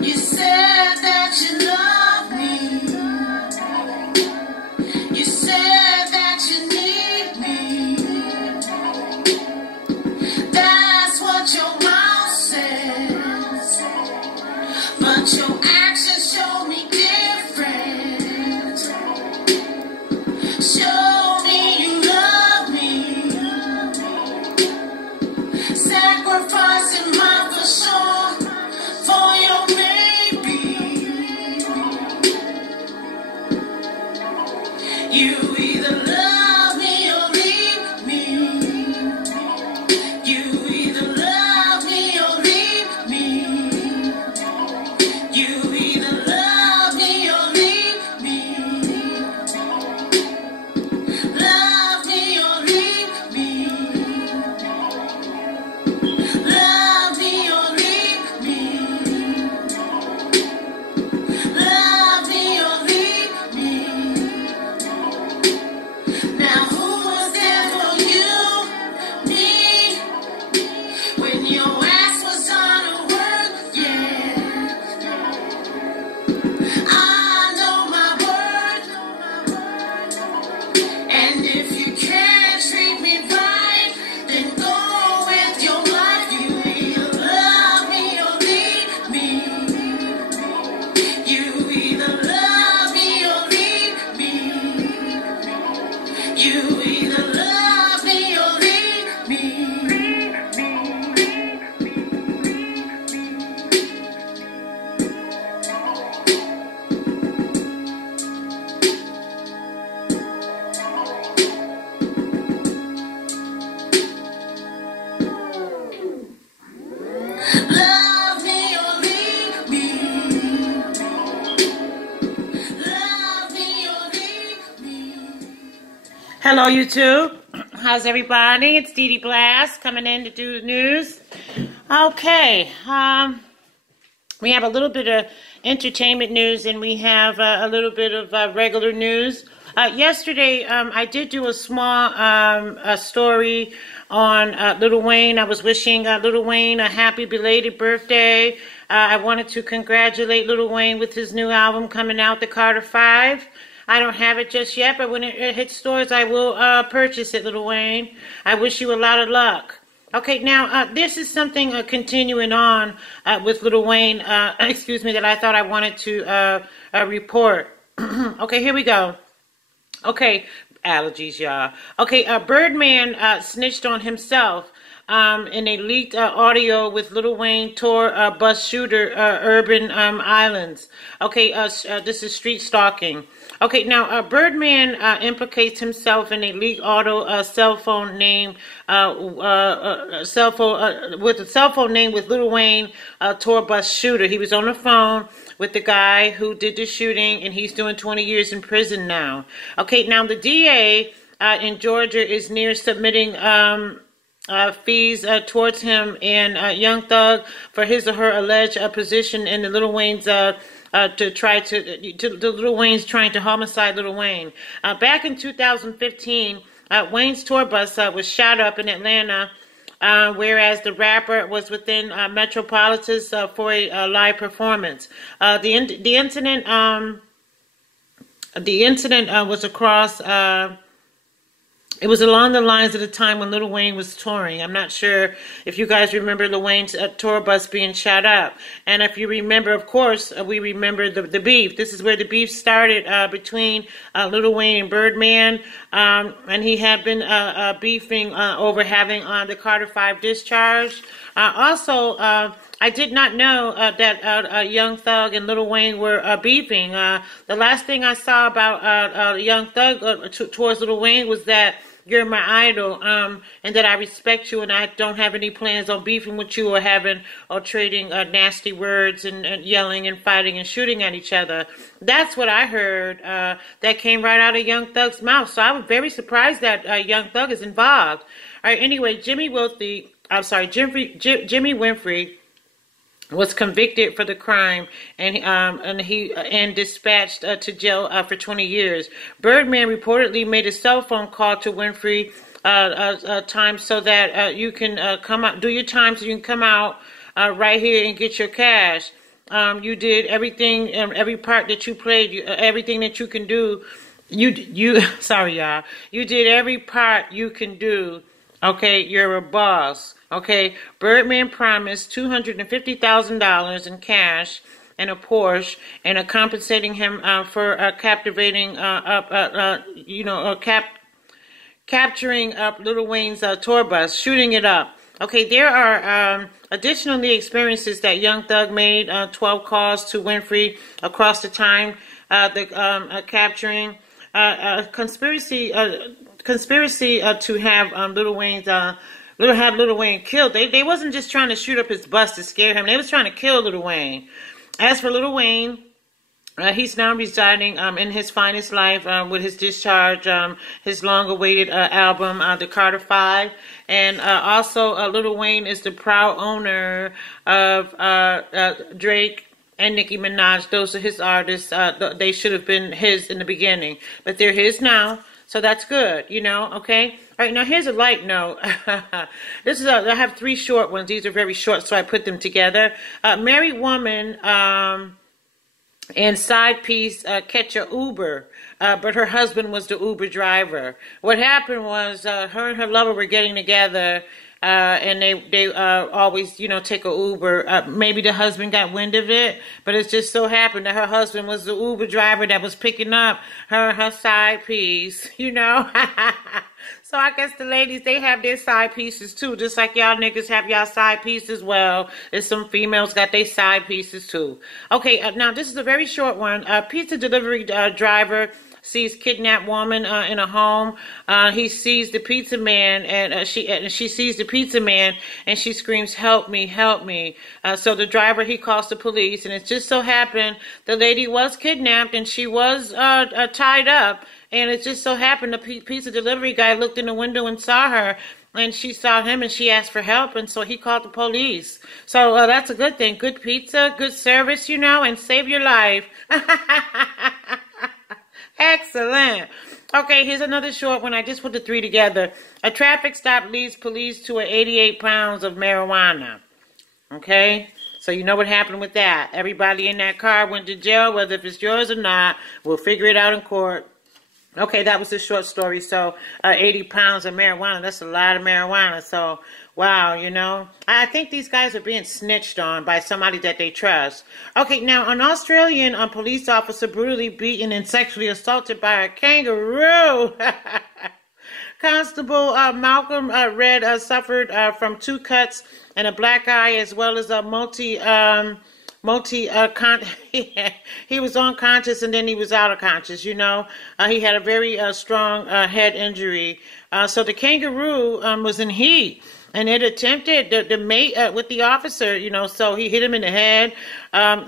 You said that you love me. You said that you need me. That's what your mouth says, but your actions show me different. Show me you love me. Sacrificing my for sure for your baby. You either love me or leave me. You either love me or leave me. You either love me or leave me. Love me or leave me. Love me or leave me. Love me or leave me. Now who was there for you, me, when your ass was on a work? Yeah, I know my worth, and if you can't treat me right, then go with your life. You either love me or leave me. You either love me or leave me. You either love me or leave me. Love me or leave me. Love me or leave me. Hello, YouTube. How's everybody? It's DEDE BLASS coming in to do the news. Okay, we have a little bit of entertainment news, and we have a little bit of regular news. Yesterday, I did do a small story on Lil Wayne. I was wishing Lil Wayne a happy belated birthday. I wanted to congratulate Lil Wayne with his new album coming out, The Carter 5. I don't have it just yet, but when it hits stores, I will purchase it, Lil Wayne. I wish you a lot of luck. Okay, now, this is something continuing on with Lil Wayne, excuse me, that I thought I wanted to report. Okay, here we go. Okay, allergies, y'all. Okay, Birdman snitched on himself in a leaked audio with Lil Wayne tour bus shooter Urban Islands. Okay, this is street stalking. Okay, now Birdman implicates himself in a leaked auto cell phone name with a cell phone name with Lil Wayne tour bus shooter. He was on the phone with the guy who did the shooting, and he's doing 20 years in prison now. Okay, now the DA in Georgia is near submitting fees towards him and Young Thug for his or her alleged position in the Lil Wayne's Lil Wayne's trying to homicide Lil Wayne. Back in 2015, Wayne's tour bus was shot up in Atlanta, whereas the rapper was within Metropolitan for a live performance. The incident was across. It was along the lines of the time when Lil Wayne was touring. I'm not sure if you guys remember Lil Wayne's tour bus being shot up. And if you remember, of course, we remember the beef. This is where the beef started between Lil Wayne and Birdman. And he had been beefing over having the Carter 5 discharge. Also, I did not know that Young Thug and Lil Wayne were beefing. The last thing I saw about Young Thug towards Lil Wayne was that you're my idol, and that I respect you, and I don't have any plans on beefing with you or trading nasty words and yelling and fighting and shooting at each other. That's what I heard. That came right out of Young Thug's mouth. So I was very surprised that Young Thug is involved. All right. Anyway, Jimmy Winfrey was convicted for the crime and dispatched to jail for 20 years. Birdman reportedly made a cell phone call to Winfrey time so that you can come out, do your time, so you can come out right here and get your cash. You did everything, every part that you played, everything that you can do. Sorry, y'all. You did every part you can do. Okay, you're a boss. Okay, Birdman promised $250,000 in cash and a Porsche, and compensating him for captivating capturing up Lil Wayne's tour bus, shooting it up. Okay, there are additionally experiences that Young Thug made 12 calls to Winfrey across the time capturing conspiracy to have Lil Wayne killed. They wasn't just trying to shoot up his bus to scare him. They was trying to kill Lil Wayne. As for Lil Wayne, he's now residing in his finest life with his discharge, his long-awaited album, The Carter 5. And also, Lil Wayne is the proud owner of Drake and Nicki Minaj. Those are his artists. They should have been his in the beginning, but they're his now. So that's good, you know, okay? All right, now here's a light note. This is I have 3 short ones. These are very short, so I put them together. Married woman and side piece catch a Uber, but her husband was the Uber driver. What happened was her and her lover were getting together, and they always, you know, take a Uber. Maybe the husband got wind of it, but it just so happened that her husband was the Uber driver that was picking up her side piece, you know. So I guess the ladies, they have their side pieces too, just like y'all niggas have y'all side pieces. Well, there's some females got their side pieces too. Okay, now this is a very short one. Pizza delivery driver sees kidnapped woman in a home. He sees the pizza man, and she sees the pizza man, and she screams, "Help me, help me!" So the driver, he calls the police, and it just so happened the lady was kidnapped and she was tied up, and it just so happened the pizza delivery guy looked in the window and saw her. And she saw him and she asked for help, and so he called the police. So that's a good thing. Good pizza, good service, you know, and save your life. Excellent. Okay, here's another short one. I just put the 3 together. A traffic stop leads police to 88 pounds of marijuana. Okay, so you know what happened with that. Everybody in that car went to jail, whether if it's yours or not. We'll figure it out in court. Okay, that was a short story. So 80 pounds of marijuana, that's a lot of marijuana. So, wow, you know. I think these guys are being snitched on by somebody that they trust. Okay, now an Australian police officer brutally beaten and sexually assaulted by a kangaroo. Constable Malcolm Red suffered from 2 cuts and a black eye, as well as a he was unconscious and then he was out of conscious, you know. He had a very strong head injury. So the kangaroo was in heat, and it attempted to mate with the officer, you know, so he hit him in the head.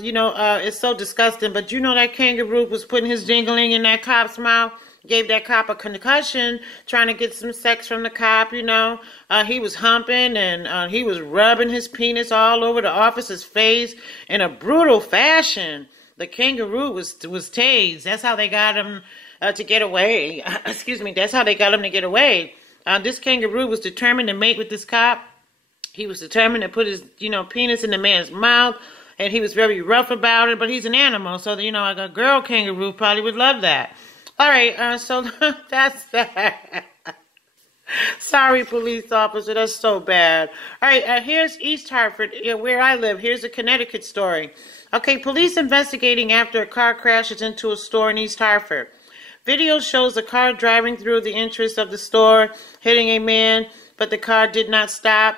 You know, it's so disgusting, but you know that kangaroo was putting his jingling in that cop's mouth. Gave that cop a concussion, trying to get some sex from the cop, you know. He was humping and he was rubbing his penis all over the officer's face in a brutal fashion. The kangaroo was tased. That's how they got him to get away. Excuse me. That's how they got him to get away. This kangaroo was determined to mate with this cop. He was determined to put his, you know, penis in the man's mouth. And he was very rough about it, but he's an animal. So, you know, like a girl kangaroo probably would love that. All right, so that's that. Sorry, police officer, that's so bad. All right, here's East Hartford, where I live. Here's a Connecticut story. Okay, police investigating after a car crashes into a store in East Hartford. Video shows a car driving through the entrance of the store, hitting a man, but the car did not stop.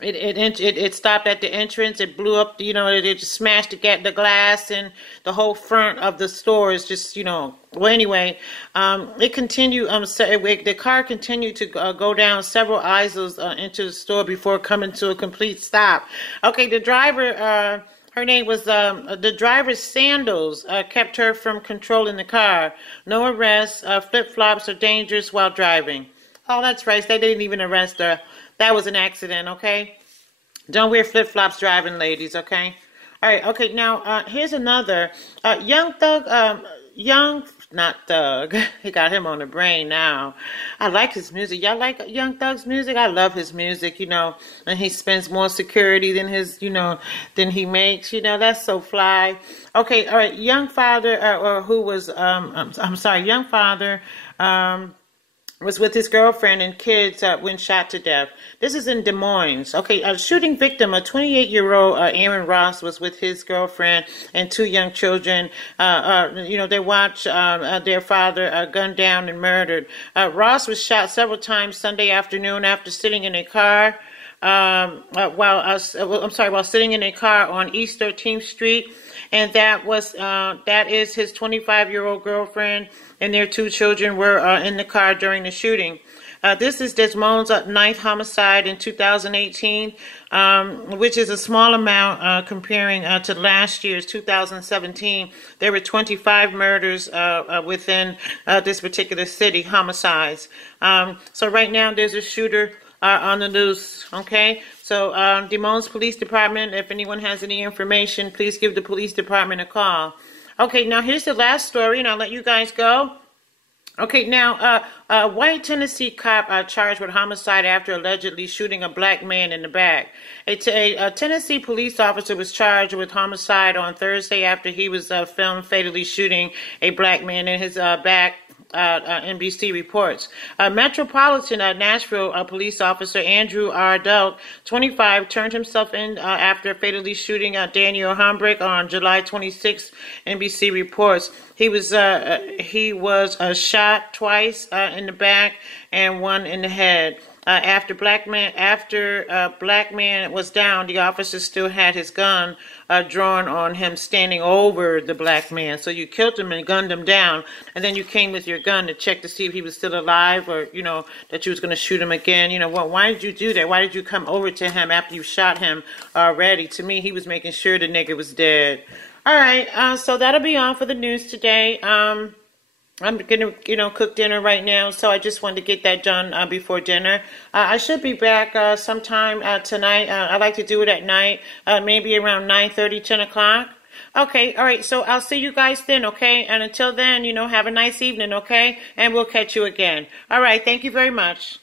It stopped at the entrance. It blew up, you know, it just smashed the glass, and the whole front of the store is just, you know. Well, anyway, it continued. The car continued to go down several aisles into the store before coming to a complete stop. Okay, the driver, her name was the driver's sandals kept her from controlling the car. No arrests. Flip-flops are dangerous while driving. Oh, that's right. They didn't even arrest her. That was an accident, okay? Don't wear flip-flops driving, ladies, okay? All right, okay, now here's another. Young Thug, not Thug. He got him on the brain now. I like his music. Y'all like Young Thug's music? I love his music, you know, and he spends more security than his, you know, than he makes, you know, that's so fly. Okay, all right, Young Father, Young Father, was with his girlfriend and kids when shot to death. This is in Des Moines. Okay, a shooting victim, a 28-year-old Aaron Ross, was with his girlfriend and two young children. You know, they watched their father gunned down and murdered. Ross was shot several times Sunday afternoon after sitting in a car. While sitting in a car on East 13th Street, and that is his 25-year-old girlfriend and their two children were in the car during the shooting. This is Des Moines' ninth homicide in 2018, which is a small amount comparing to last year's 2017. There were 25 murders within this particular city, homicides. So right now there's a shooter on the loose, okay? So Des Moines Police Department, if anyone has any information, please give the police department a call. Okay, now here's the last story, and I'll let you guys go. Okay, now, a white Tennessee cop charged with homicide after allegedly shooting a black man in the back. A Tennessee police officer was charged with homicide on Thursday after he was filmed fatally shooting a black man in his back. NBC reports. Metropolitan Nashville police officer Andrew R. Delt, 25, turned himself in after fatally shooting Daniel Hombrick on July 26. NBC reports he was shot twice in the back and one in the head. After black man was down, the officer still had his gun drawn on him, standing over the black man. So you killed him and gunned him down, and then you came with your gun to check to see if he was still alive, or you know that you was going to shoot him again. You know, well, why did you do that? Why did you come over to him after you shot him already? To me, he was making sure the nigga was dead. All right, so that'll be all for the news today. I'm gonna, cook dinner right now, so I just wanted to get that done before dinner. I should be back sometime tonight. I like to do it at night, maybe around 9:30, 10 o'clock. Okay, all right, so I'll see you guys then, okay? And until then, have a nice evening, okay? And we'll catch you again. All right, thank you very much.